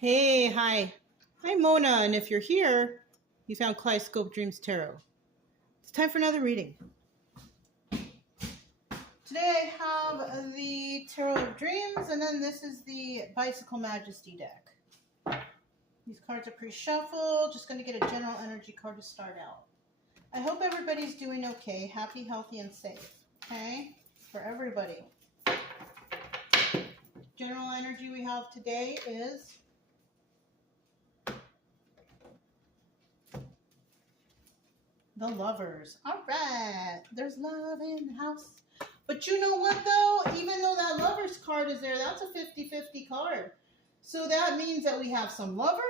Hey, hi. I'm Mona, and if you're here, you found Kaleidoscope Dreams Tarot. It's time for another reading. Today I have the Tarot of Dreams, and then this is the Bicycle Majesty deck. These cards are pre-shuffled. Just going to get a general energy card to start out. I hope everybody's doing okay, happy, healthy, and safe. Okay? For everybody. General energy we have today is the Lovers. All right. There's love in the house. But you know what, though? Even though that Lovers card is there, that's a 50-50 card. So that means that we have some lovers,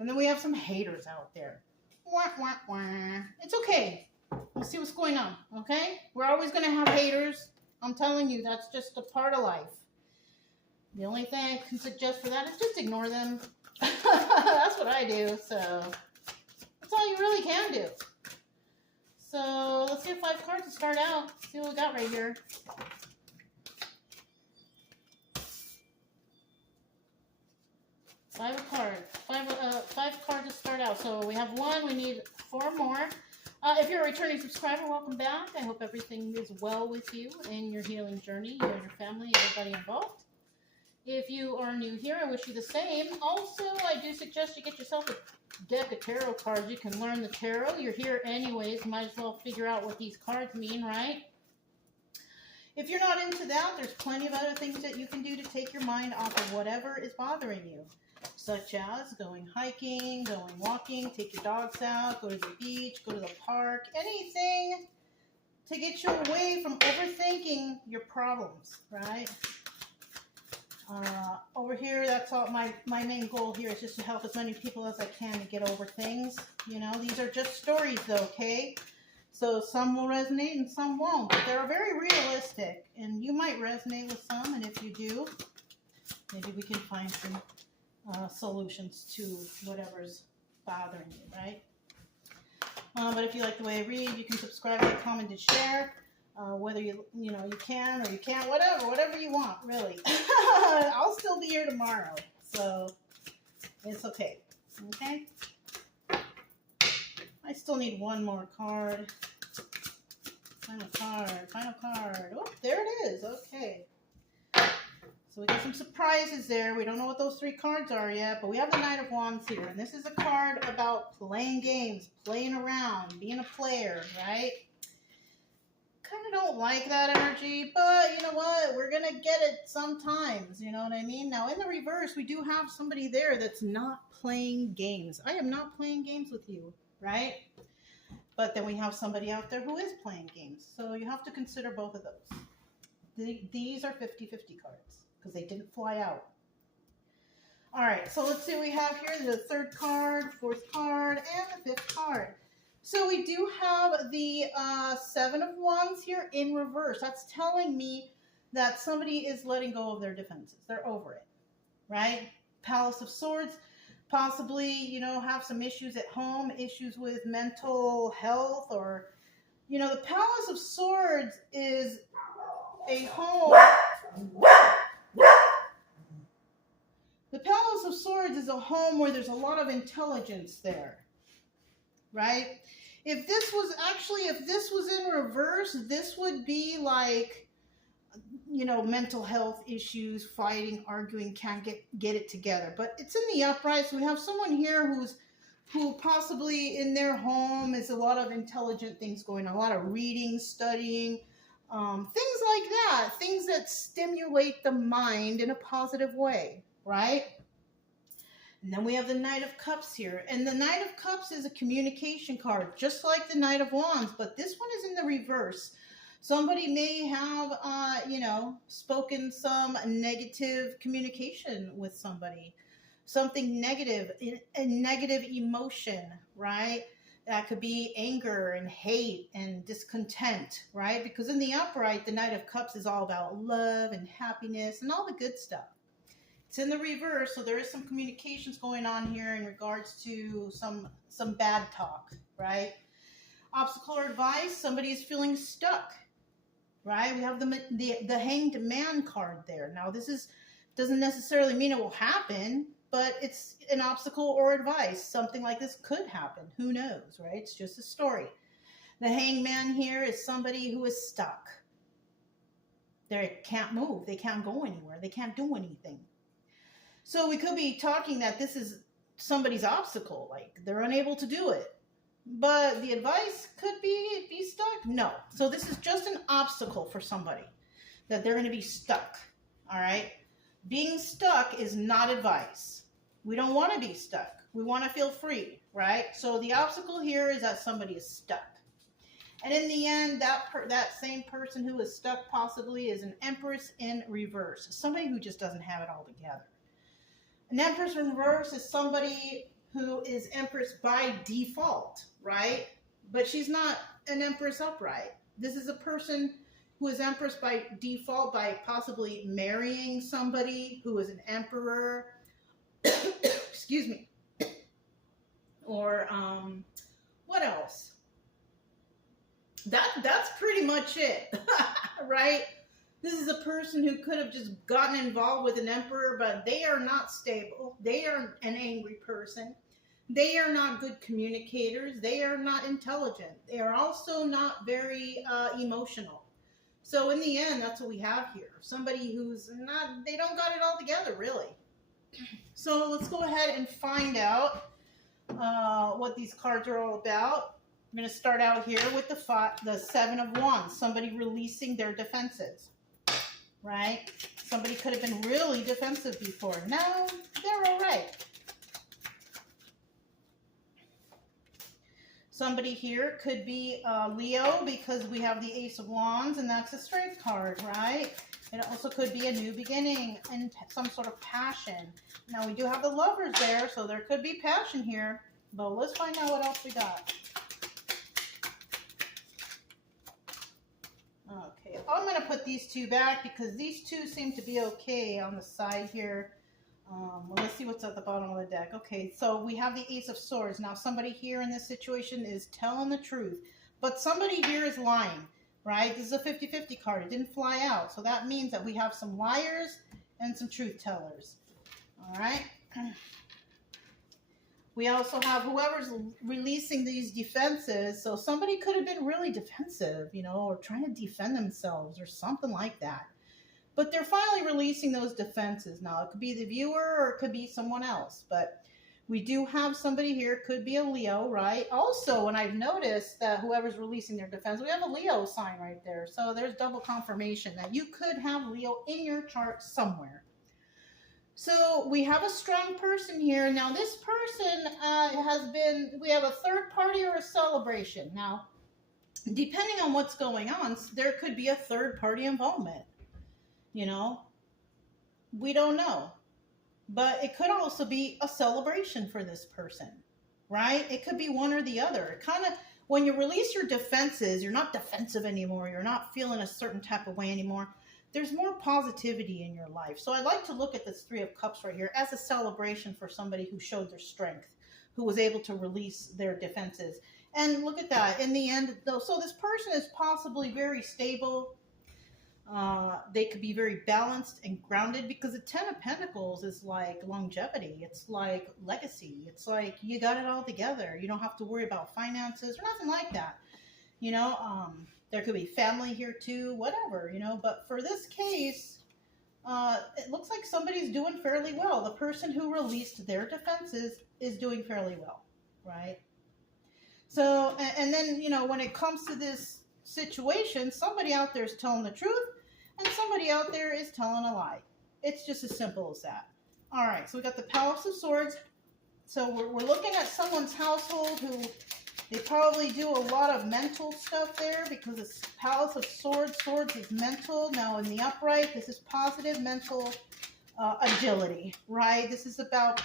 and then we have some haters out there. Wah, wah, wah. It's okay. We'll see what's going on, okay? We're always going to have haters. I'm telling you, that's just a part of life. The only thing I can suggest for that is just ignore them. That's what I do, so that's all you really can do. So let's get 5 cards to start out. See what we got right here. Five cards to start out. So we have 1. We need 4 more. If you're a returning subscriber, welcome back. I hope everything is well with you in your healing journey, you and your family, everybody involved. If you are new here, I wish you the same. Also, I do suggest you get yourself a deck of tarot cards. You can learn the tarot. You're here anyways. Might as well figure out what these cards mean, right? If you're not into that, there's plenty of other things that you can do to take your mind off of whatever is bothering you, such as going hiking, going walking, take your dogs out, go to the beach, go to the park, anything to get you away from overthinking your problems, right? Over here, that's all. My main goal here is just to help as many people as I can to get over things. You know, these are just stories, though, okay? So some will resonate and some won't. But they're very realistic, and you might resonate with some. And if you do, maybe we can find some solutions to whatever's bothering you, right? But if you like the way I read, you can subscribe, like, comment, and share. Whether you can or you can't, whatever you want, really. I'll still be here tomorrow, so it's okay. Okay? I still need 1 more card. Final card. Oh, there it is. Okay. So we got some surprises there. We don't know what those 3 cards are yet, but we have the Knight of Wands here. And this is a card about playing games, playing around, being a player, right? Kind of don't like that energy, but you know what? We're going to get it sometimes, you know what I mean? Now, in the reverse, we do have somebody there that's not playing games. I am not playing games with you, right? But then we have somebody out there who is playing games. So you have to consider both of those. These are 50-50 cards because they didn't fly out. All right, so let's see what we have here. The 3rd card, 4th card, and the 5th card. So we do have the 7 of Wands here in reverse. That's telling me that somebody is letting go of their defenses. They're over it, right? Palace of Swords, possibly, you know, have some issues at home, issues with mental health, or, you know, the Palace of Swords is a home. The Palace of Swords is a home where there's a lot of intelligence there. Right? If this was in reverse, this would be like, you know, mental health issues, fighting, arguing, can't get it together. But it's in the upright, so we have someone here who possibly in their home is a lot of intelligent things going on, a lot of reading, studying, things like that, things that stimulate the mind in a positive way, right? And then we have the Knight of Cups here. And the Knight of Cups is a communication card, just like the Knight of Wands, but this one is in the reverse. Somebody may have, you know, spoken some negative communication with somebody. Something negative, a negative emotion, right? That could be anger and hate and discontent, right? Because in the upright, the Knight of Cups is all about love and happiness and all the good stuff. It's in the reverse, so there is some communications going on here in regards to some bad talk, right? Obstacle or advice, somebody is feeling stuck, right? We have the Hanged Man card there. Now, this doesn't necessarily mean it will happen, but it's an obstacle or advice. Something like this could happen. Who knows, right? It's just a story. The hangman here is somebody who is stuck. They can't move. They can't go anywhere. They can't do anything. So we could be talking that this is somebody's obstacle, like they're unable to do it. But the advice could be stuck? No. So this is just an obstacle for somebody, that they're going to be stuck. All right? Being stuck is not advice. We don't want to be stuck. We want to feel free, right? So the obstacle here is that somebody is stuck. And in the end, that same person who is stuck possibly is an Empress in reverse. Somebody who just doesn't have it all together. An Empress in reverse is somebody who is Empress by default, right? But she's not an Empress upright. This is a person who is Empress by default by possibly marrying somebody who is an Emperor. Excuse me. Or what else? That's pretty much it, right? This is a person who could have just gotten involved with an emperor, but they are not stable. They are an angry person. They are not good communicators. They are not intelligent. They are also not very emotional. So in the end, that's what we have here. Somebody who's not, they don't got it all together, really. So let's go ahead and find out what these cards are all about. I'm going to start out here with the Seven of Wands. Somebody releasing their defenses, right? Somebody could have been really defensive before. Now they're all right. Somebody here could be Leo, because we have the Ace of Wands, and that's a strength card, right? It also could be a new beginning and some sort of passion. Now we do have the Lovers there, so there could be passion here. But let's find out what else we got. Okay, I'm going to put these two back because these two seem to be okay on the side here. Well, let's see what's at the bottom of the deck. Okay, so we have the Ace of Swords. Now, somebody here in this situation is telling the truth, but somebody here is lying, right? This is a 50-50 card. It didn't fly out, so that means that we have some liars and some truth tellers. All right. We also have whoever's releasing these defenses. So somebody could have been really defensive, you know, or trying to defend themselves or something like that. But they're finally releasing those defenses. Now, it could be the viewer or it could be someone else. But we do have somebody here. It could be a Leo, right? Also, and I've noticed that whoever's releasing their defense, we have a Leo sign right there. So there's double confirmation that you could have Leo in your chart somewhere. So we have a strong person here. Now this person we have a third party or a celebration. Now, depending on what's going on, there could be a third party involvement. You know, we don't know. But it could also be a celebration for this person, right? It could be one or the other. It kind of, when you release your defenses, you're not defensive anymore. You're not feeling a certain type of way anymore. There's more positivity in your life. So I like to look at this Three of Cups right here as a celebration for somebody who showed their strength, who was able to release their defenses. And look at that. In the end, though, so this person is possibly very stable. They could be very balanced and grounded, because the Ten of Pentacles is like longevity. It's like legacy. It's like you got it all together. You don't have to worry about finances or nothing like that. You know, there could be family here too, whatever, you know. But for this case, it looks like somebody's doing fairly well. The person who released their defenses is doing fairly well, right? So, and then, you know, when it comes to this situation, somebody out there is telling the truth and somebody out there is telling a lie. It's just as simple as that. All right, so we got the Palace of Swords. So we're looking at someone's household who, they probably do a lot of mental stuff there, because it's Palace of Swords. Swords is mental. Now in the upright, this is positive mental agility, right? This is about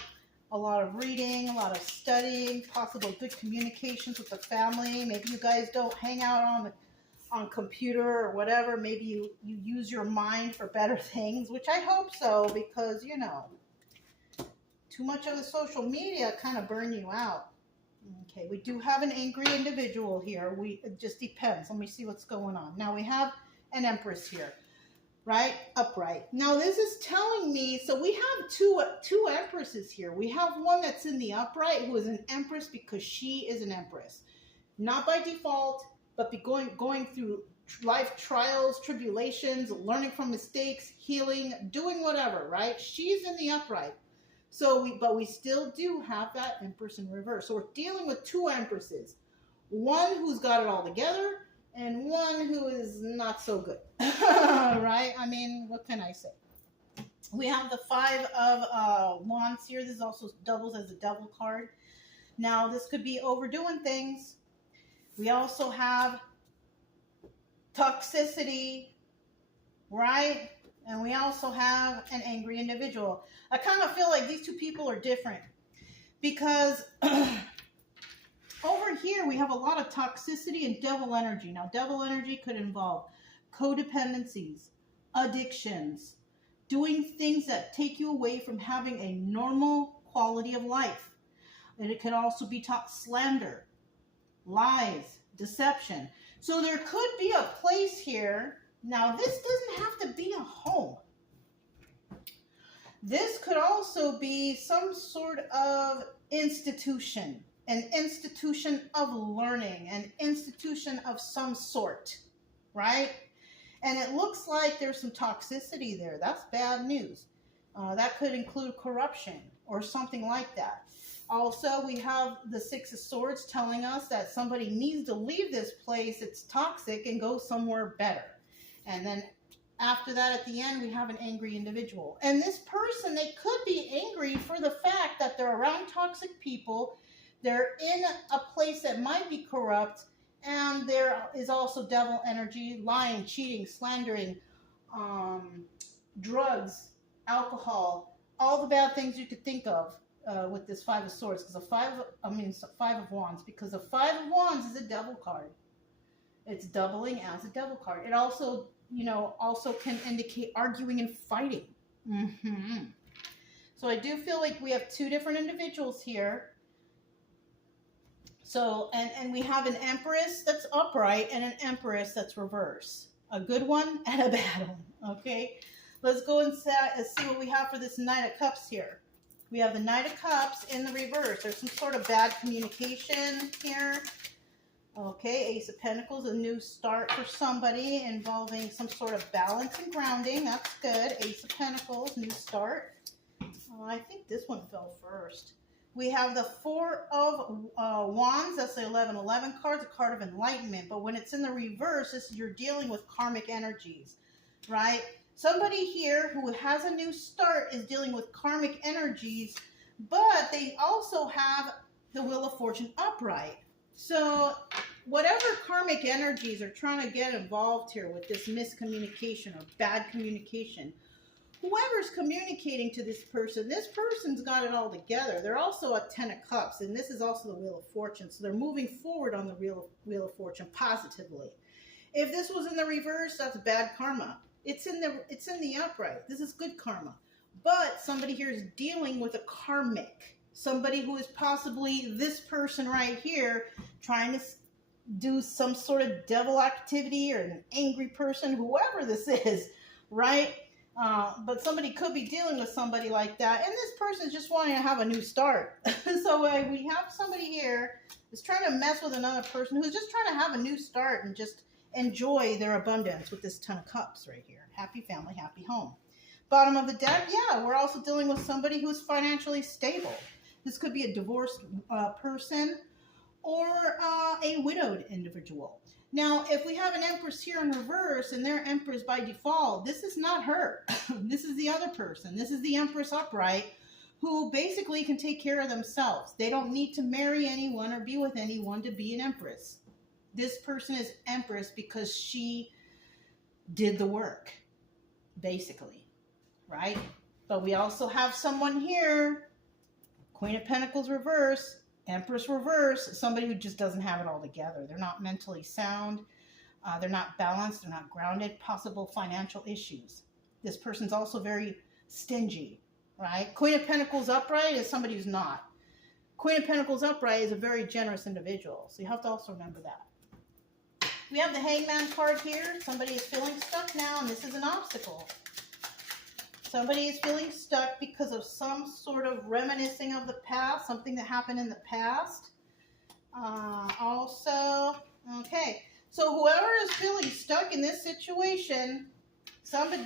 a lot of reading, a lot of studying, possible good communications with the family. Maybe you guys don't hang out on computer or whatever. Maybe you use your mind for better things, which I hope so, because, you know, too much of the social media kind of burn you out. Okay, we do have an angry individual here. It just depends. Let me see what's going on. Now we have an Empress here. right? Upright. Now this is telling me, so we have two empresses here. We have one that's in the upright who is an empress because she is an empress. Not by default, but going through life trials, tribulations, learning from mistakes, healing, doing whatever, right? She's in the upright. So but we still do have that empress in reverse. So we're dealing with two empresses. One who's got it all together, and one who is not so good, right? I mean, what can I say? We have the Five of Wands here. This also doubles as a devil card. Now, this could be overdoing things. We also have toxicity, right? And we also have an angry individual. I kind of feel like these two people are different because over here, we have a lot of toxicity and devil energy. Now, devil energy could involve codependencies, addictions, doing things that take you away from having a normal quality of life. And it could also be slander, lies, deception. So there could be a place here. Now, this doesn't have to be a home. This could also be some sort of institution. An institution of learning, an institution of some sort, right? And it looks like there's some toxicity there. That's bad news. That could include corruption or something like that. Also, we have the Six of Swords telling us that somebody needs to leave this place. It's toxic and go somewhere better. And then after that, at the end, we have an angry individual. And this person, they could be angry for the fact that they're around toxic people. They're in a place that might be corrupt, and there is also devil energy, lying, cheating, slandering, drugs, alcohol, all the bad things you could think of with this Five of Swords. Because Five of Wands, because the Five of Wands is a devil card. It's doubling as a devil card. It also, also can indicate arguing and fighting. So I do feel like we have two different individuals here. So, and we have an empress that's upright and an empress that's reverse. A good one and a bad one, okay? Let's go and see what we have for this Knight of Cups here. We have the Knight of Cups in the reverse. There's some sort of bad communication here. Okay, Ace of Pentacles, a new start for somebody involving some sort of balance and grounding. That's good. Ace of Pentacles, new start. I think this one fell first. We have the Four of Wands. That's the 1111 card, a card of enlightenment. But when it's in the reverse, you're dealing with karmic energies, right? Somebody here who has a new start is dealing with karmic energies, but they also have the Wheel of Fortune upright. So whatever karmic energies are trying to get involved here with this miscommunication or bad communication, whoever's communicating to this person's got it all together. They're also a Ten of Cups, and this is also the Wheel of Fortune. So they're moving forward on the Wheel of Fortune positively. If this was in the reverse, that's bad karma. It's in the upright. This is good karma. But somebody here is dealing with a karmic. Somebody who is possibly this person right here trying to do some sort of devil activity, or an angry person, whoever this is, right? But somebody could be dealing with somebody like that, and this person is just wanting to have a new start. So we have somebody here who's trying to mess with another person who's just trying to have a new start and just enjoy their abundance with this Ten of Cups right here. Happy family, happy home. Bottom of the deck, yeah, we're also dealing with somebody who's financially stable. This could be a divorced person or a widowed individual. Now, if we have an Empress here in reverse and they're Empress by default, this is not her. This is the other person. This is the Empress upright, who basically can take care of themselves. They don't need to marry anyone or be with anyone to be an Empress. This person is Empress because she did the work, basically, right? But we also have someone here, Queen of Pentacles reverse, Empress reverse, somebody who just doesn't have it all together. They're not mentally sound. They're not balanced. They're not grounded. Possible financial issues. This person's also very stingy, right? Queen of Pentacles upright is somebody who's not. Queen of Pentacles upright is a very generous individual. So you have to also remember that. We have the Hangman card here. Somebody is feeling stuck now, and this is an obstacle. Somebody is feeling stuck because of some sort of reminiscing of the past, something that happened in the past. Okay, so whoever is feeling stuck in this situation,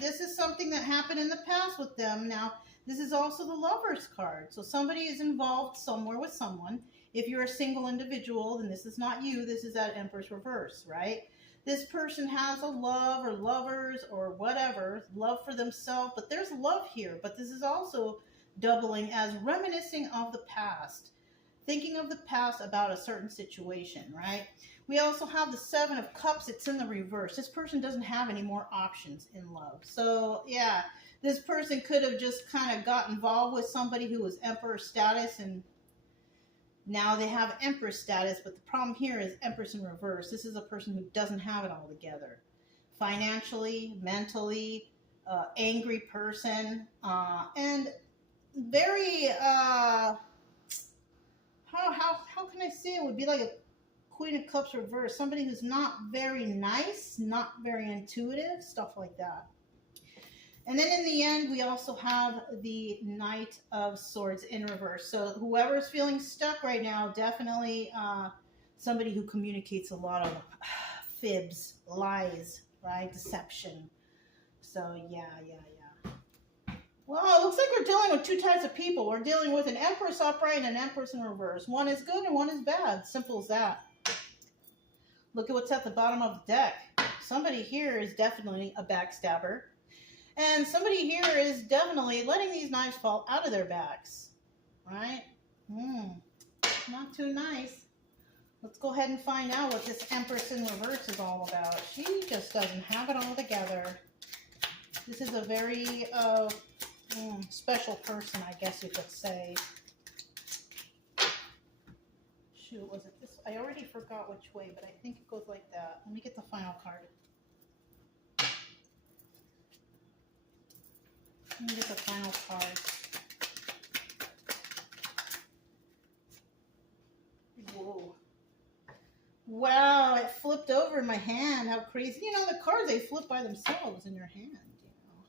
this is something that happened in the past with them. Now, this is also the Lovers card. So somebody is involved somewhere with someone. If you're a single individual, then this is not you. This is that Empress reverse, right? This person has a love or lovers or whatever, love for themselves, but there's love here. But this is also doubling as reminiscing of the past, thinking of the past about a certain situation, right? We also have the Seven of Cups. It's in the reverse. This person doesn't have any more options in love. So, yeah, this person could have just kind of got involved with somebody who was Emperor status, and now they have Empress status, but the problem here is Empress in reverse. This is a person who doesn't have it all together. Financially, mentally, angry person, and very, how can I say it? Would be like a Queen of Cups reverse. Somebody who's not very nice, not very intuitive, stuff like that. And then in the end, we also have the Knight of Swords in reverse. So whoever's feeling stuck right now, definitely somebody who communicates a lot of fibs, lies, right? Deception. So yeah. Well, it looks like we're dealing with two types of people. We're dealing with an Empress upright and an Empress in reverse. One is good and one is bad. Simple as that. Look at what's at the bottom of the deck. Somebody here is definitely a backstabber. And somebody here is definitely letting these knives fall out of their backs. Right? Not too nice. Let's go ahead and find out what this Empress in reverse is all about. She just doesn't have it all together. This is a very special person, I guess you could say. Shoot, was it this? I already forgot which way, but I think it goes like that. Let me get the final card. Let me get the final card. Whoa. Wow, it flipped over in my hand. How crazy. You know, the cards, they flip by themselves in your hand, you know.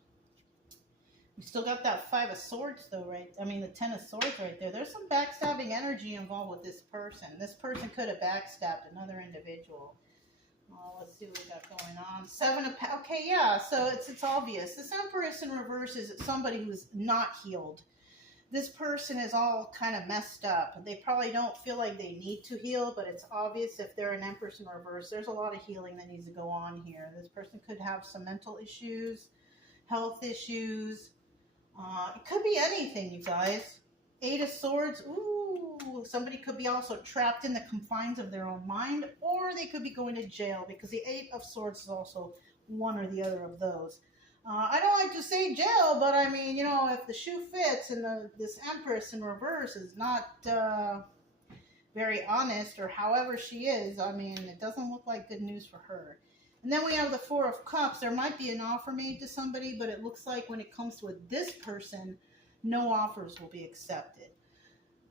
We still got that Five of Swords, though, right? I mean, the Ten of Swords right there. There's some backstabbing energy involved with this person. This person could have backstabbed another individual. Oh, let's see what we got going on. Seven of Pentacles. Okay, yeah, so it's obvious. This Empress in reverse is somebody who's not healed. This person is all kind of messed up. They probably don't feel like they need to heal, but it's obvious if they're an Empress in reverse. There's a lot of healing that needs to go on here. This person could have some mental issues, health issues. It could be anything, you guys. Eight of Swords. Ooh, somebody could be also trapped in the confines of their own mind, or they could be going to jail, because the Eight of Swords is also one or the other of those. I don't like to say jail, but I mean, you know, if the shoe fits and this Empress in reverse is not very honest, or however she is, I mean, it doesn't look like good news for her. And then we have the Four of Cups. There might be an offer made to somebody, but it looks like when it comes to this person, no offers will be accepted.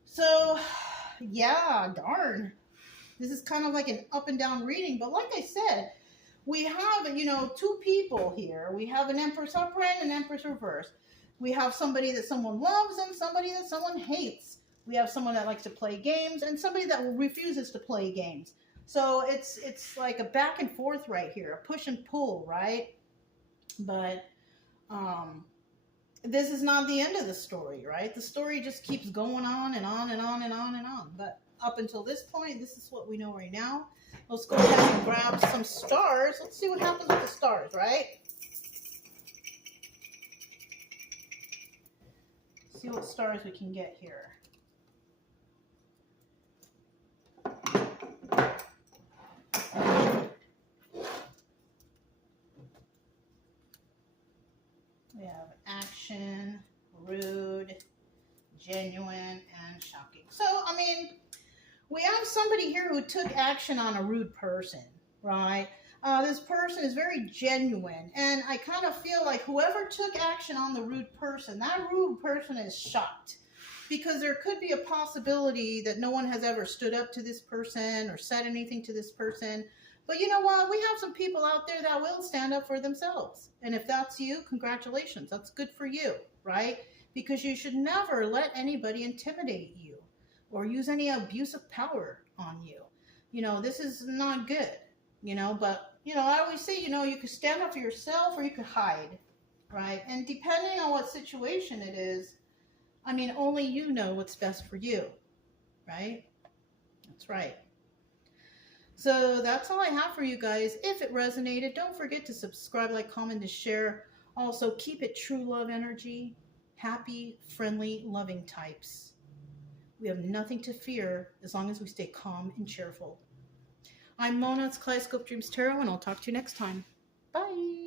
So, yeah, darn. This is kind of like an up and down reading, but like I said, we have, you know, two people here. We have an Empress upright and an Empress reverse. We have somebody that someone loves and somebody that someone hates. We have someone that likes to play games and somebody that refuses to play games. So it's like a back and forth right here, a push and pull, right? But this is not the end of the story, right? The story just keeps going on and on and on and on and on. But up until this point, this is what we know right now. Let's go ahead and grab some stars. Let's see what happens with the stars, right? See what stars we can get here. We have action, rude, genuine, and shocking. So, I mean, we have somebody here who took action on a rude person, right? This person is very genuine, and I kind of feel like whoever took action on the rude person, that rude person is shocked, because there could be a possibility that no one has ever stood up to this person or said anything to this person. But you know what? We have some people out there that will stand up for themselves. And if that's you, congratulations. That's good for you, right? Because you should never let anybody intimidate you or use any abusive power on you. You know, this is not good, you know, but, you know, I always say, you know, you could stand up for yourself or you could hide, right? And depending on what situation it is, I mean, only you know what's best for you, right? That's right. So that's all I have for you guys. If it resonated, don't forget to subscribe, like, comment, and share. Also, keep it true love energy. Happy, friendly, loving types. We have nothing to fear as long as we stay calm and cheerful. I'm Mona, it's Kaleidoscope Dreams Tarot, and I'll talk to you next time. Bye.